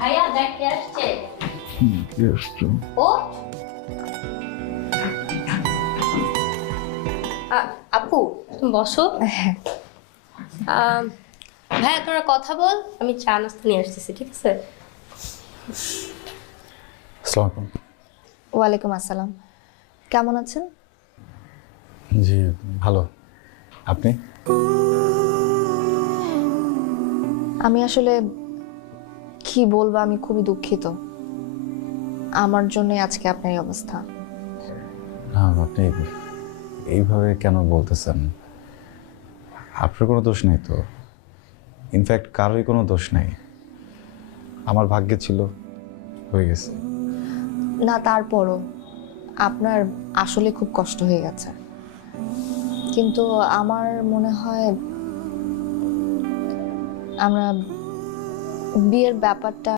ভাইয়া দেখ কে আসছে। কি আসছে? ও আপু তুমি বসো। ভাইয়া তোরা কথা বল, আমি চা নাস্তা নিয়ে আসতেছি, ঠিক আছে? আসসালামু আলাইকুম। ওয়ালাইকুম আসসালাম। কেমন আছেন? জি ভালো, আপনি? আমি আসলে কি বলবো, আমি খুবই দুঃখিত। আমার জন্য আজকে আপনার এই অবস্থা। না, আপনি এইভাবে কেন বলতেছেন? আপনার কোনো দোষ নেই তো। ইনফ্যাক্ট কারোই কোনো দোষ নেই। আমার ভাগ্যে ছিল, হয়ে গেছে। না, তারপরও আপনার আসলে খুব কষ্ট হয়ে গেছে, কিন্তু আমার মনে হয় আমরা বিয়ের ব্যাপারটা